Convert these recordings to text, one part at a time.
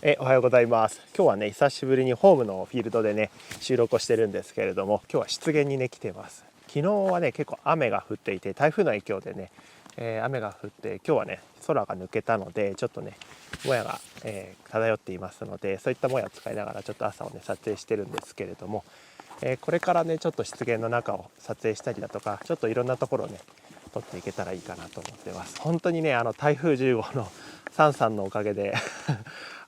おはようございます。今日はね久しぶりにホームのフィールドでね収録をしてるんですけれども、今日は湿原にね来てます。昨日はね結構雨が降っていて、台風の影響でね、雨が降って今日はね空が抜けたのでちょっとねもやが、漂っていますので、そういったもやを使いながらちょっと朝をね撮影してるんですけれども、これからねちょっと湿原の中を撮影したりだとか、ちょっといろんなところをね撮っていけたらいいかなと思ってます。本当にね台風10号のサンさんのおかげで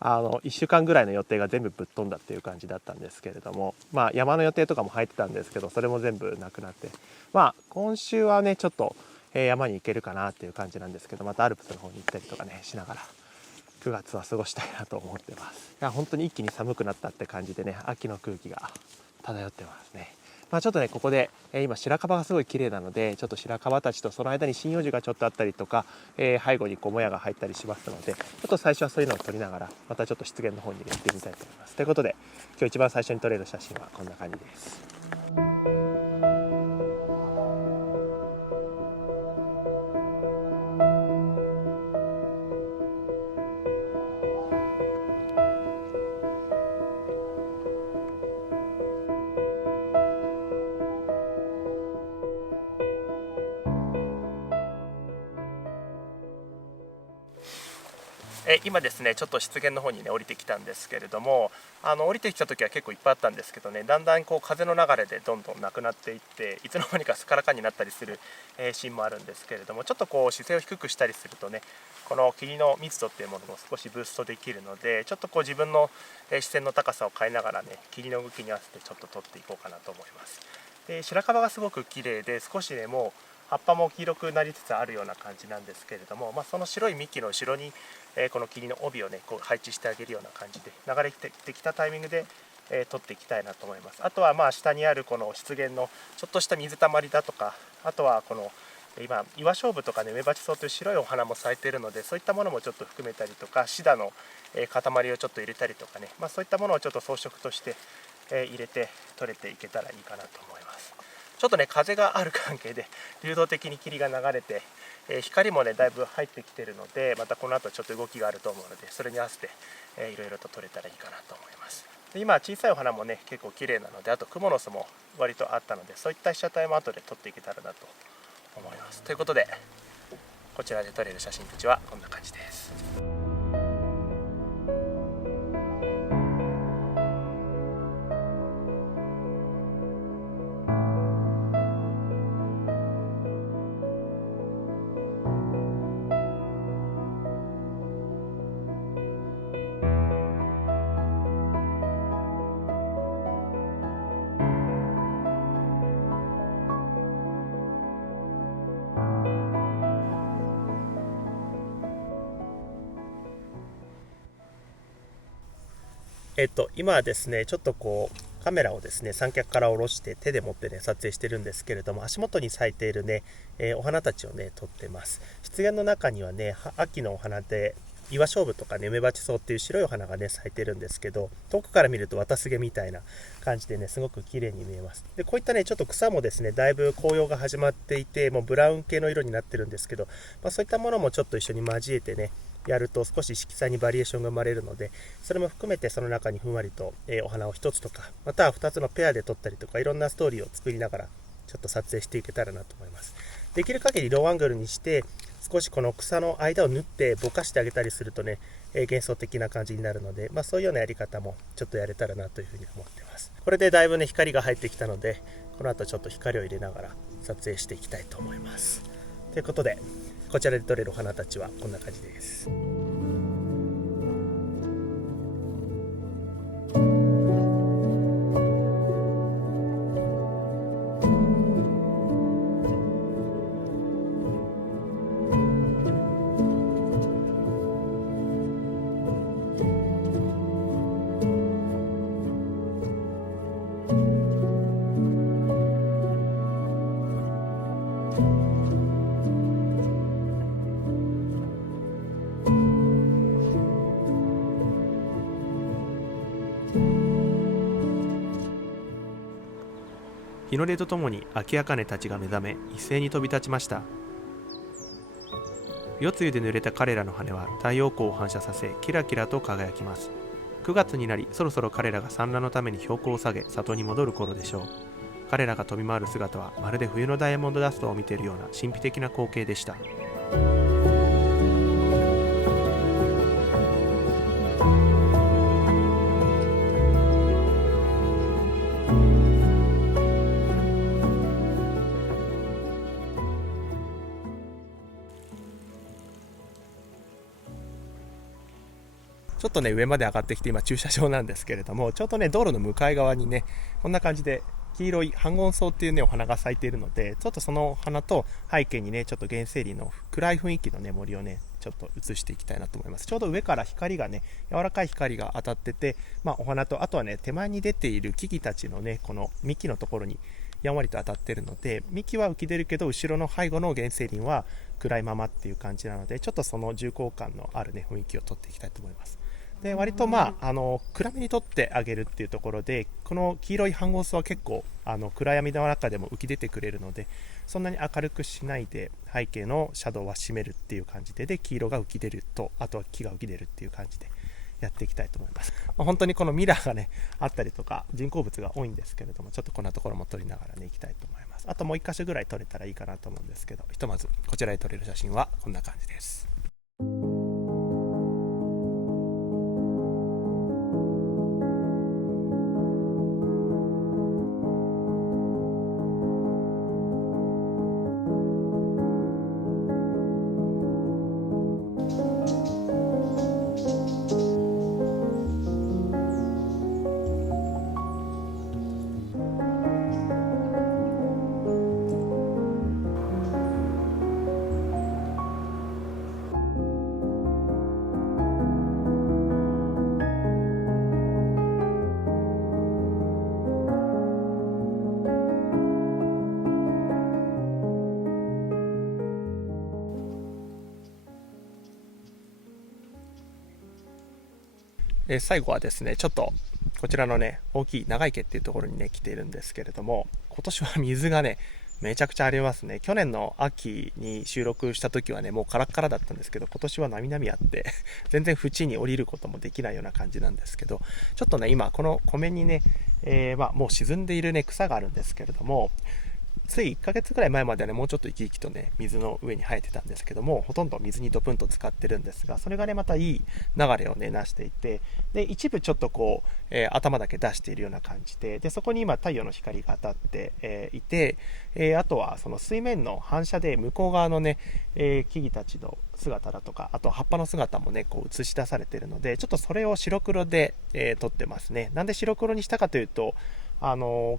1週間ぐらいの予定が全部ぶっ飛んだっていう感じだったんですけれども、山の予定とかも入ってたんですけど、それも全部なくなって、今週はねちょっと山に行けるかなっていう感じなんですけど、またアルプスの方に行ったりとかねしながら9月は過ごしたいなと思ってます。いや本当に一気に寒くなったって感じでね、秋の空気が漂ってますね。ちょっとねここで今白樺がすごい綺麗なので、ちょっと白樺たちとその間に針葉樹がちょっとあったりとか、背後にもやが入ったりしますので、ちょっと最初はそういうのを撮りながら、またちょっと湿原の方に行ってみたいと思います。ということで今日一番最初に撮れる写真はこんな感じです。今ですねちょっと湿原の方にね降りてきたんですけれども、降りてきた時は結構いっぱいあったんですけどね、だんだんこう風の流れでどんどんなくなっていって、いつの間にかすからかになったりする、シーンもあるんですけれども、ちょっとこう姿勢を低くしたりするとね、この霧の密度っていうものも少しブーストできるので、ちょっとこう自分の視線の高さを変えながらね、霧の動きに合わせてちょっと撮っていこうかなと思います。で白樺がすごく綺麗で、少しねもう葉っぱも黄色くなりつつあるような感じなんですけれども、その白い幹の後ろに、この霧の帯をねこう配置してあげるような感じで、流れてきたタイミングで、取っていきたいなと思います。あとは下にあるこの湿原のちょっとした水たまりだとか、あとはこの今岩菖蒲とかねメバチソウという白いお花も咲いているので、そういったものもちょっと含めたりとか、シダの塊をちょっと入れたりとかね、そういったものをちょっと装飾として入れて取れていけたらいいかなと思います。ちょっとね風がある関係で流動的に霧が流れて、光もねだいぶ入ってきてるので、またこの後ちょっと動きがあると思うので、それに合わせていろいろと撮れたらいいかなと思います。で今小さいお花もね結構綺麗なので、あとクモの巣も割とあったので、そういった被写体も後で撮っていけたらなと思います。ということでこちらで撮れる写真たちはこんな感じです。今はですねちょっとこうカメラをですね三脚から下ろして手で持ってね撮影してるんですけれども、足元に咲いているね、お花たちをね撮ってます。湿原の中にはね秋のお花で岩菖蒲とかね梅鉢草っていう白いお花がね咲いてるんですけど、遠くから見ると綿菅みたいな感じでねすごく綺麗に見えます。でこういったねちょっと草もですねだいぶ紅葉が始まっていて、もうブラウン系の色になってるんですけど、そういったものもちょっと一緒に交えてねやると少し色彩にバリエーションが生まれるので、それも含めてその中にふんわりとお花を1つとか、または2つのペアで撮ったりとか、いろんなストーリーを作りながらちょっと撮影していけたらなと思います。できる限りローアングルにして少しこの草の間を縫ってぼかしてあげたりするとね、幻想的な感じになるので、そういうようなやり方もちょっとやれたらなというふうに思ってます。これでだいぶね光が入ってきたので、この後ちょっと光を入れながら撮影していきたいと思います。ということでこちらで撮れるお花たちはこんな感じです。日の出とともにアキアカネたちが目覚め、一斉に飛び立ちました。夜露で濡れた彼らの羽は太陽光を反射させキラキラと輝きます。9月になり、そろそろ彼らが産卵のために標高を下げ里に戻る頃でしょう。彼らが飛び回る姿はまるで冬のダイヤモンドダストを見ているような神秘的な光景でした。ちょっとね上まで上がってきて今駐車場なんですけれども、ちょうどね道路の向かい側にねこんな感じで黄色いハンゴンソウっていうねお花が咲いているので、ちょっとその花と背景にねちょっと原生林の暗い雰囲気のね森をねちょっと映していきたいなと思います。ちょうど上から光がね柔らかい光が当たってて、お花とあとはね手前に出ている木々たちのねこの幹のところにやんわりと当たってるので、幹は浮き出るけど後ろの背後の原生林は暗いままっていう感じなので、ちょっとその重厚感のあるね雰囲気を撮っていきたいと思います。で割と暗めに撮ってあげるっていうところで、この黄色いハンゴンソウは結構暗闇の中でも浮き出てくれるので、そんなに明るくしないで背景のシャドウは締めるっていう感じで、黄色が浮き出るとあとは木が浮き出るっていう感じでやっていきたいと思います。本当にこのミラーがねあったりとか人工物が多いんですけれども、ちょっとこんなところも撮りながらねいきたいと思います。あともう1箇所ぐらい撮れたらいいかなと思うんですけど、ひとまずこちらで撮れる写真はこんな感じです。最後はですねちょっとこちらのね大きい長池っていうところにね来ているんですけれども、今年は水がねめちゃくちゃありますね。去年の秋に収録した時はねもうカラッカラだったんですけど、今年はなみなみあって全然縁に降りることもできないような感じなんですけど、ちょっとね今この湖面にね、もう沈んでいるね草があるんですけれども、つい1ヶ月くらい前まではねもうちょっと生き生きとね水の上に生えてたんですけども、ほとんど水にドプンと浸かってるんですが、それがねまたいい流れをねなしていて、で一部ちょっとこう、頭だけ出しているような感じで、そこに今太陽の光が当たって、いて、あとはその水面の反射で向こう側のね、木々たちの姿だとか、あと葉っぱの姿もねこう映し出されているので、ちょっとそれを白黒で、撮ってますね。なんで白黒にしたかというと、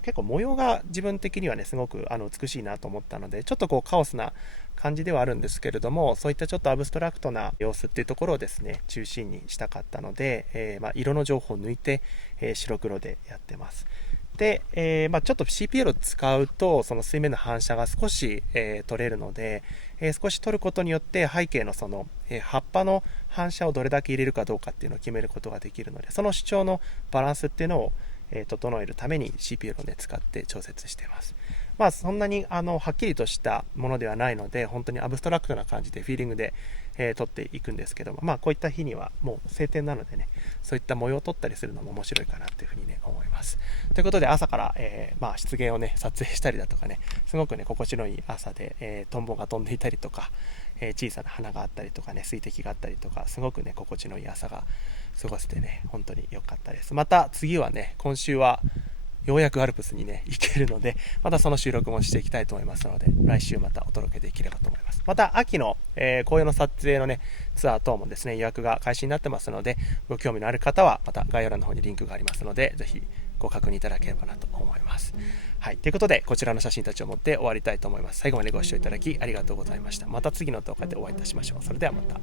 結構模様が自分的にはねすごく美しいなと思ったので、ちょっとこうカオスな感じではあるんですけれども、そういったちょっとアブストラクトな様子っていうところをですね中心にしたかったので、色の情報を抜いて、白黒でやってます。で、ちょっと CPL を使うとその水面の反射が少し、取れるので、少し取ることによって背景のその、葉っぱの反射をどれだけ入れるかどうかっていうのを決めることができるので、その主張のバランスっていうのを整えるために CPL を、ね、使って調節しています。そんなにはっきりとしたものではないので、本当にアブストラクトな感じでフィーリングで、撮っていくんですけども、こういった日にはもう晴天なのでね、そういった模様を撮ったりするのも面白いかなというふうにね思います。ということで朝から、湿原をね撮影したりだとかね、すごくね心地のいい朝で、トンボが飛んでいたりとか、小さな花があったりとかね、水滴があったりとか、すごくね心地のいい朝が過ごせてね本当に良かったです。また次はね、今週はようやくアルプスにね行けるので、またその収録もしていきたいと思いますので、来週またお届けできればと思います。また秋の、紅葉の撮影のねツアー等もですね予約が開始になってますので、ご興味のある方はまた概要欄の方にリンクがありますので、ぜひご確認いただければなと思います。はい、ということでこちらの写真たちを持って終わりたいと思います。最後までご視聴いただきありがとうございました。また次の動画でお会いいたしましょう。それではまた。